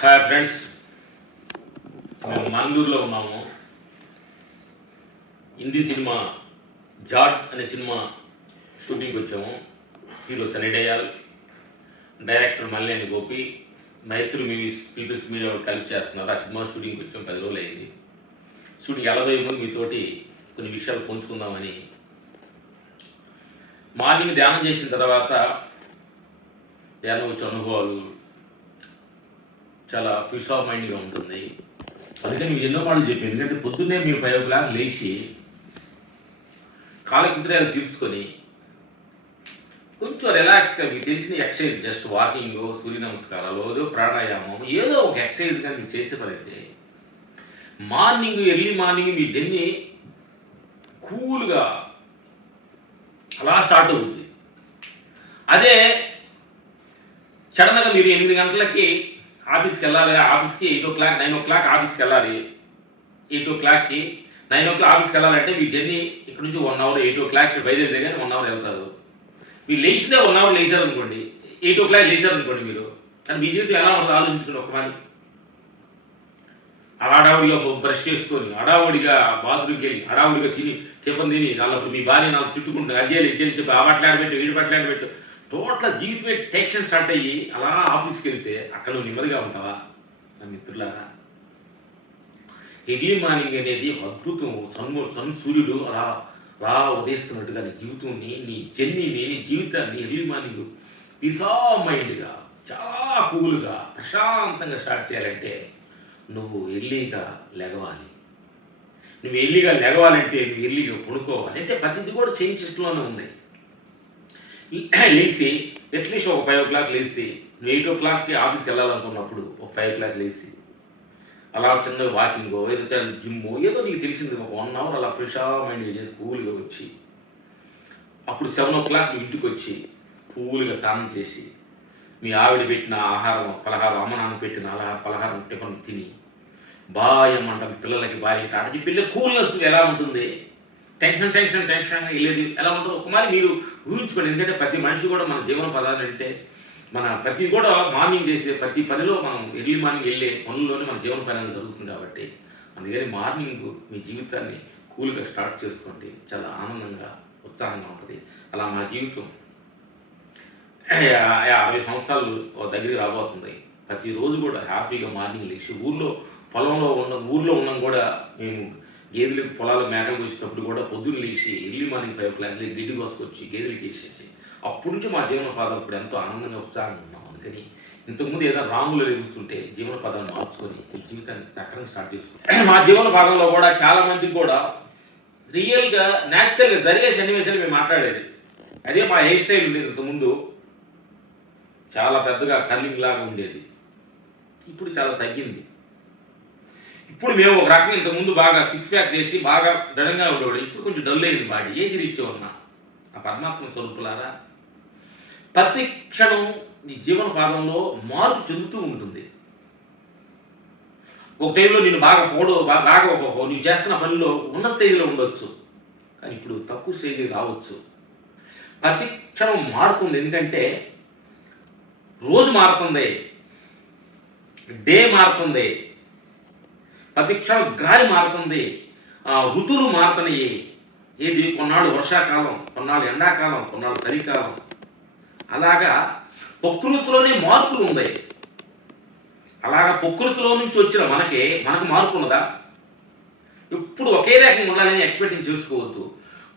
Hi friends, మేము మంగళూరులో ఉన్నాము. Hindi cinema Jat అనే సినిమా షూటింగ్కి వచ్చాము. Hero Sunny Deol, director Malineni Gopi, Mythri movies people's media కలిపి చేస్తున్నారు. ఆ సినిమా షూటింగ్కి వచ్చాము. 10 రోజులు అయింది. షూటింగ్ ఎలా ముందు మీతోటి కొన్ని విషయాలు పంచుకుందామని. మార్నింగ్ ధ్యానం చేసిన తర్వాత ధ్యానం వచ్చే అనుభవాలు చాలా పీస్ ఆఫ్ మైండ్గా ఉంటుంది. అందుకని మీరు ఎన్నో మాటలు చెప్పాను. ఎందుకంటే పొద్దున్నే మీరు 5 o'clock లేచి కాలకృత్యాలు తీసుకొని కొంచెం రిలాక్స్గా మీకు తెలిసిన ఎక్సర్సైజ్, జస్ట్ వాకింగ్, సూర్య నమస్కారాలు, ఏదో ప్రాణాయామం, ఏదో ఒక ఎక్సర్సైజ్ కానీ మీరు చేసే పని అయితే ఎర్లీ మార్నింగ్ మీ జర్నీ కూల్గా అలా స్టార్ట్ అవుతుంది. అదే సడన్గా మీరు 8 గంటలకి ఆఫీస్కి వెళ్ళాలి, ఆఫీస్కి 8 o'clock 9 o'clock ఆఫీస్కి వెళ్ళాలి, 8 o'clockకి 9 o'clock ఆఫీస్కి వెళ్ళాలంటే మీ జర్నీ ఇక్కడ నుంచి 1 hour, 8 o'clockకి బయలుదేరితే కానీ 1 hour వెళ్తారు. మీరు లేచితే 1 hour లేచారు అనుకోండి, 8 o'clock లేచారు అనుకోండి, మీరు కానీ మీ జీవితం ఎలా ఉంటుందో ఆలోచించుకోండి. ఒక పని అలా హడావుడిగా బ్రష్ చేసుకొని, హడావుడిగా బాత్రూమ్కి వెళ్ళి, హడావుడిగా టిఫిన్ తిని, అప్పుడు మీ భార్య నాకు చుట్టుకుంటుంది, అజ్జేయాలి ఇజ్జేయాలి చెప్పి ఆ పట్లాడబెట్టు, వీడి పట్లాడబెట్టు, టోటల్ జీవితమే టెన్షన్ స్టార్ట్ అయ్యి అలా ఆఫీస్కి వెళ్తే అక్కడ నువ్వు నెమ్మదిగా ఉంటావా? నా మిత్రులారా, ఎర్లీ మార్నింగ్ అనేది అద్భుతం. సూర్యుడు అలా అలా ఉదయిస్తున్నట్టుగా నీ జీవితాన్ని, నీ జర్నీని, నీ జీవితాన్ని ఎర్లీ మార్నింగ్ పీస్ ఆఫ్ మైండ్గా చాలా కూల్గా ప్రశాంతంగా స్టార్ట్ చేయాలంటే నువ్వు ఎర్లీగా లెగవాలి. నువ్వు ఎర్లీగా లెగవాలంటే నువ్వు ఎర్లీగా పడుకోవాలి. అంటే ప్రతిదీ కూడా చేంజ్ సిస్టంలోనే ఉంది. లేచి అట్లీస్ట్ ఒక 5 o'clock లేచి, నువ్వు 8 o'clockకి ఆఫీస్కి వెళ్ళాలనుకున్నప్పుడు ఒక 5 o'clock లేచి అలా చిన్న వాకింగో, ఏదో చిన్న జిమ్మో, ఏదో నీకు తెలిసింది ఒక 1 hour అలా ఫ్రెష్ మైండ్ చేసి కూల్గా వచ్చి, అప్పుడు 7 o'clock ఇంటికి వచ్చి కూల్గా స్నానం చేసి మీ ఆవిడ పెట్టిన పలహారం, అమ్మ నాన్న పెట్టిన పలహారం టిఫిన్ తిని బాయమ్మంట పిల్లలకి భార్యకి ఆట చెప్పి కూల్నెస్ ఎలా ఉంటుంది? టెన్షన్గా వెళ్ళేది ఎలా ఉంటుందో ఒకమారి మీరు ఊహించుకోండి. ఎందుకంటే ప్రతి మనిషి కూడా మన జీవన పదాలు అంటే మన ప్రతి కూడా మార్నింగ్ చేసే ప్రతి పనిలో మనం ఎర్లీ మార్నింగ్ వెళ్ళే పనుల్లోనే మన జీవన పని అనేది జరుగుతుంది. కాబట్టి అందుకని మార్నింగ్ మీ జీవితాన్ని కూల్గా స్టార్ట్ చేసుకోండి. చాలా ఆనందంగా, ఉత్సాహంగా ఉంటుంది. అలా మా జీవితం 50 సంవత్సరాలు దగ్గరికి రాబోతుంది. ప్రతిరోజు కూడా హ్యాపీగా మార్నింగ్ లేచి ఊర్లో ఉన్నాం కూడా మేము గేదెలకు పొలాలు మేకలు వేసేటప్పుడు కూడా పొద్దున్న లేచి ఎర్లీ మార్నింగ్ 5 o'clock గిడ్డి కోసుకొచ్చి గేదెలకి వేసేసి అప్పటి నుంచి మా జీవన పాదాలు ఇప్పుడు ఎంతో ఆనందంగా, ఉత్సాహంగా ఉన్నాం. అందుకని ఇంతకుముందు ఏదైనా రాంగులు లభిస్తుంటే జీవన పాదాన్ని మార్చుకొని ఈ జీవితాన్ని చక్కగా స్టార్ట్ చేసుకుంటాం. మా జీవన పాదంలో కూడా చాలామంది కూడా రియల్గా న్యాచురల్గా జరిగే సన్నివేశాలు మేము మాట్లాడేది. అదే మా హెయిర్ స్టైల్ ఉండేది. ఇంతకుముందు చాలా పెద్దగా కర్లింగ్ లాగా ఉండేది, ఇప్పుడు చాలా తగ్గింది. ఇప్పుడు మేము ఒక రకంగా ఇంతకుముందు బాగా 6 pack చేసి బాగా దృఢంగా ఉండేవాడు. ఇప్పుడు కొంచెం డల్ అయింది బాడీ. ఏజ్ రీచ్ ఉన్నా ఆ పరమాత్మ స్వరూపులారా, ప్రతి క్షణం నీ జీవన పాదంలో మార్పు చెందుతూ ఉంటుంది. ఒక టైంలో నేను బాగా నువ్వు చేస్తున్న పనిలో ఉన్న స్టేజ్లో ఉండొచ్చు, కానీ ఇప్పుడు తక్కువ స్టేజ్కి రావచ్చు. ప్రతి క్షణం మారుతుంది. ఎందుకంటే రోజు మారుతుంది, డే మారుతుంది, ప్రతి క్షణం గాలి మారుతుంది, ఋతువులు మారుతున్నాయి. ఏది కొన్నాళ్ళు వర్షాకాలం, కొన్నాళ్ళు ఎండాకాలం, కొన్నాళ్ళు చలికాలం, అలాగా ప్రకృతిలోనే మార్పులు ఉన్నాయి. అలాగా ప్రకృతిలో నుంచి వచ్చిన మనకు మార్పు ఉన్నదా? ఇప్పుడు ఒకే రకంగా ఉండాలని ఎక్స్పెక్టింగ్ చేసుకోవద్దు.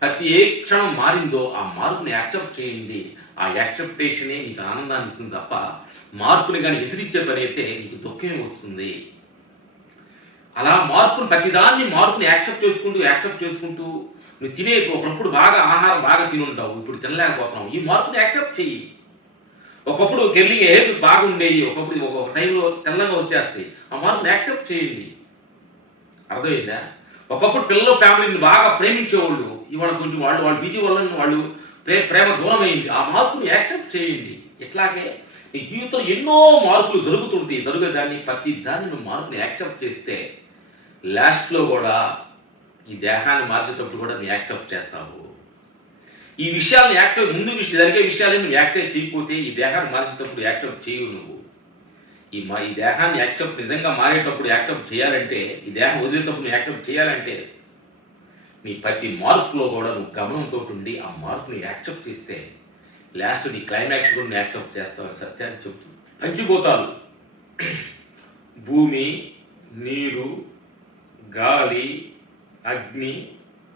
ప్రతి ఏ క్షణం మారిందో ఆ మార్పుని యాక్సెప్ట్ చేయండి. ఆ యాక్సెప్టేషనే నీకు ఆనందాన్ని ఇస్తుంది తప్ప మార్పుని కానీ ఎదిరించే పని అయితే నీకు దుఃఖమే వస్తుంది. అలా మార్పుని యాక్సెప్ట్ చేసుకుంటూ నువ్వు ఒకప్పుడు ఆహారం బాగా తిని ఉంటావు, ఇప్పుడు తినలేకపోతున్నావు. ఈ మార్పుని యాక్సెప్ట్ చెయ్యి. ఒకప్పుడు కెర్లింగ్ హెయిర్ బాగుండేవి, ఒక టైంలో తెల్లగా వచ్చేస్తాయి. ఆ మార్పుని యాక్సెప్ట్ చేయండి. అర్థమైందా? ఒకప్పుడు పిల్లలు ఫ్యామిలీని బాగా ప్రేమించేవాళ్ళు, ఇవాళ కొంచెం వాళ్ళు బిజీ వల్ల వాళ్ళు ప్రేమ దూరమైంది. ఆ మార్పుని యాక్సెప్ట్ చేయండి. ఇట్లాగే నీ జీవితంలో ఎన్నో మార్పులు జరుగుతుంటాయి. ప్రతి దాన్ని నువ్వు మార్పుని యాక్సెప్ట్ చేస్తే లాస్ట్లో కూడా ఈ దేహాన్ని మార్చేటప్పుడు కూడా నువ్వు యాక్సెప్ట్ చేస్తావు. ఈ విషయాలను జరిగే విషయాలను నువ్వు యాక్సెప్ట్ చేయకపోతే ఈ దేహాన్ని మార్చేటప్పుడు యాక్సెప్ట్ చేయవు. నువ్వు ఈ దేహాన్ని నిజంగా మారేటప్పుడు యాక్సెప్ట్ చేయాలంటే, ఈ దేహం వదిలేటప్పుడు నువ్వు యాక్సెప్ట్ చేయాలంటే, నీ ప్రతి మార్పులో కూడా నువ్వు గమనంతో ఉండి ఆ మార్పుని యాక్సెప్ట్ చేస్తే లాస్ట్ నీ క్లైమాక్స్ కూడా నువ్వు యాక్సెప్ట్ చేస్తావని సత్యాన్ని చెప్తుంది. పంచిభూతాలు భూమి, నీరు, గాలి, అగ్ని,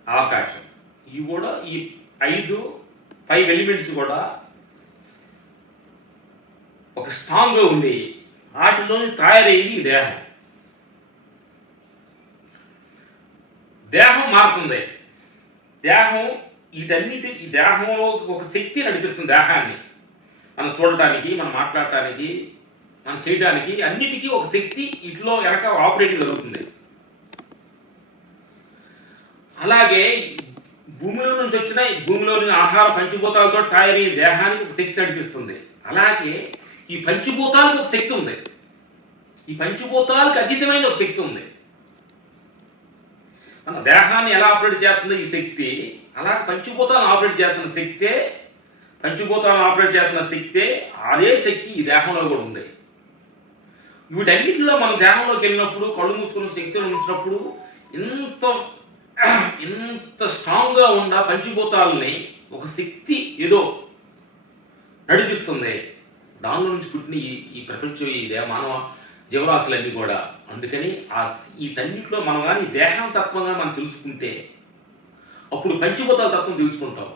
ఆకాశం, ఇవి కూడా ఈ 5 ఎలిమెంట్స్ కూడా ఒక స్ట్రాంగ్గా ఉండి వాటిలోని తయారయ్యేది ఈ దేహం. దేహం మారుతుంది. దేహం ఈ దేహంలో ఒక శక్తి నడిపిస్తుంది. దేహాన్ని మనం చూడటానికి, మనం మాట్లాడటానికి, మనం చేయడానికి అన్నిటికీ ఒక శక్తి ఇట్లో వెనక ఆపరేటింగ్ జరుగుతుంది. అలాగే భూమిలో నుంచి వచ్చిన భూమిలోని ఆహార పంచభూతాలతో తయారయ్యే దేహానికి ఒక శక్తి నడిపిస్తుంది. అలాగే ఈ పంచభూతాలకు ఒక శక్తి ఉంది. ఈ పంచభూతాలకు అతీతమైన ఒక శక్తి ఉంది. మన దేహాన్ని ఎలా ఆపరేట్ చేస్తుందో ఈ శక్తి, అలాగే పంచభూతాలను ఆపరేట్ చేస్తున్న శక్తే, అదే శక్తి ఈ దేహంలో కూడా ఉంది. వీటన్నిటిలో మన దేహంలోకి వెళ్ళినప్పుడు, కళ్ళు మూసుకున్న శక్తిని ఉంచినప్పుడు ఎంత స్ట్రాంగ్గా ఉన్న పంచభూతాలని ఒక శక్తి ఏదో నడిపిస్తుంది. దానిలో నుంచి పుట్టిన ఈ ప్రపంచం, ఈ మానవ జీవరాశులన్నీ కూడా. అందుకని వీటన్నిటిలో మనం కానీ దేహం తత్వంగా మనం తెలుసుకుంటే అప్పుడు పంచభూతాల తత్వం తెలుసుకుంటావు.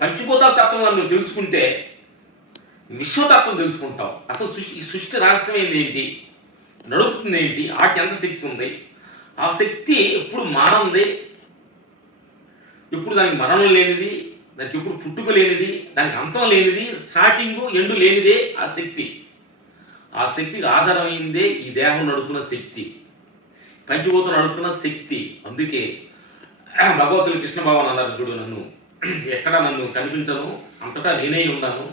పంచభూతాల తత్వంగా నువ్వు తెలుసుకుంటే విశ్వతత్వం తెలుసుకుంటావు. అసలు ఈ సృష్టి రహస్యం ఏంటి, నడుపుతుంది ఏంటి, వాటికి ఎంత శక్తి ఉంది, ఆ శక్తి ఎప్పుడు మారంది, ఎప్పుడు దానికి మరణం లేనిది, దానికి ఎప్పుడు పుట్టుక లేనిది, దానికి అంతం లేనిది, స్టార్టింగు ఎండు లేనిదే ఆ శక్తి. ఆ శక్తికి ఆధారమైందే ఈ దేహం నడుపుతున్న శక్తి, పంచభూతం నడుపుతున్న శక్తి. అందుకే భగవతులు కృష్ణ భగవాన్ అన్నారు చూడు, ఎక్కడ నన్ను కనిపించను, అంతటా నేనే ఉన్నాను,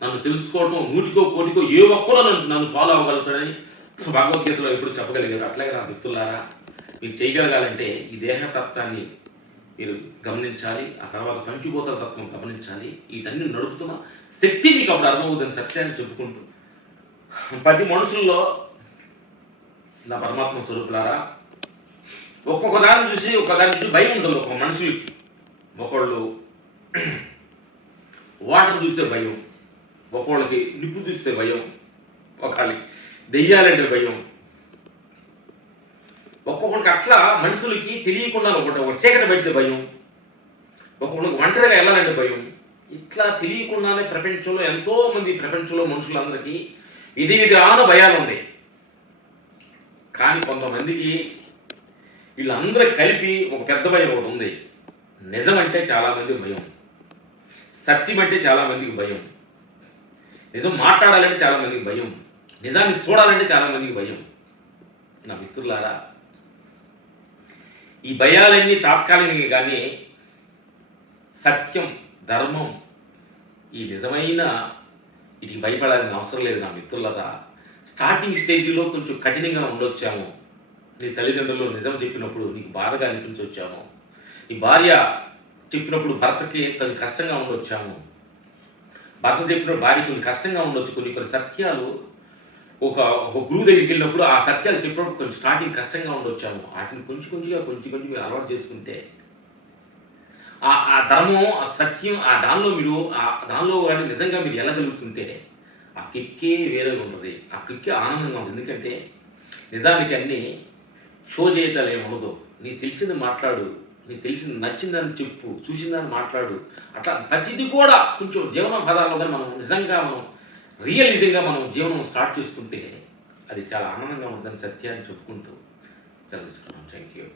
నన్ను తెలుసుకోవటం 100కో 1,00,00,000 ఏ ఒక్కడో నన్ను ఫాలో అవ్వగలుగుతాడని భగవద్గీతలో ఎప్పుడు చెప్పగలిగారు. అట్లాగే నా మిత్రులారా, మీరు చేయగలగాలంటే ఈ దేహతత్వాన్ని మీరు గమనించాలి. ఆ తర్వాత పంచభూతాల తత్వం గమనించాలి. వీటన్ని నడుపుతున్న శక్తి మీకు అప్పుడు అర్థమవుతుందని సత్యాన్ని చెప్పుకుంటూ, ప్రతి మనుషుల్లో నా పరమాత్మ స్వరూపులారా, ఒక్కొక్క దాన్ని చూసి భయం ఉంటుంది. ఒక్కొక్క మనుషులకి, ఒకళ్ళు వాటర్ చూస్తే భయం, ఒకళ్ళకి నిప్పు చూస్తే భయం, ఒకళ్ళకి దెయ్యాలంటే భయం, ఒక్కొక్కడికి అట్లా మనుషులకి తెలియకుండా ఒకటి చీకటి పెడితే భయం, ఒక్కొక్కడికి ఒంటరిగా వెళ్ళాలంటే భయం. ఇట్లా తెలియకుండానే ప్రపంచంలో ఎంతోమంది, ప్రపంచంలో మనుషులందరికీ విధాన భయాలు ఉన్నాయి. కానీ కొంతమందికి వీళ్ళందరూ కలిపి ఒక పెద్ద భయం ఒకటి ఉంది. నిజం అంటే చాలామందికి భయం, సత్యం అంటే చాలామందికి భయం, నిజం మాట్లాడాలంటే చాలామందికి భయం, నిజాన్ని చూడాలంటే చాలామందికి భయం. నా మిత్రులారా, ఈ భయాలన్నీ తాత్కాలికంగా, కానీ సత్యం, ధర్మం, ఈ నిజమైన వీటికి భయపడాల్సిన అవసరం లేదు. నా మిత్రులారా, స్టార్టింగ్ స్టేజ్లో కొంచెం కఠినంగా ఉండొచ్చాము. నీ తల్లిదండ్రులు నిజం చెప్పినప్పుడు నీకు బాధగా అనిపించొచ్చాము, నీ భార్య చెప్పినప్పుడు భర్తకి కొంచెం కష్టంగా ఉండొచ్చాము, భర్త చెప్పినప్పుడు భార్య కొంచెం కష్టంగా ఉండొచ్చు. కొన్ని సత్యాలు ఒక గురువు దగ్గరికి వెళ్ళినప్పుడు ఆ సత్యాలు చెప్పినప్పుడు కొంచెం స్టార్టింగ్ కష్టంగా ఉండొచ్చాము. వాటిని కొంచెం అలవాటు చేసుకుంటే ఆ ధర్మం, ఆ సత్యం, దానిలో కానీ నిజంగా మీరు వెళ్ళగలుగుతుంటే ఆ కిక్కే వేరేగా ఉంటుంది, ఆ కిక్కే ఆనందంగా ఉంటుంది. ఎందుకంటే నిజానికి అన్నీ షో చేయటాలు ఏమి ఉండదు. నీకు తెలిసింది మాట్లాడు, నీకు తెలిసింది నచ్చిందని చెప్పు, చూసిందని మాట్లాడు. అట్లా ప్రతిదీ కూడా కొంచెం జీవన పదాల్లో కానీ మనం నిజంగా రియలిజంగా మనం జీవనం స్టార్ట్ చేసుకుంటే అది చాలా ఆనందంగా ఉందని సత్యాన్ని చెప్పుకుంటూ చదివిస్తున్నాం. Thank you.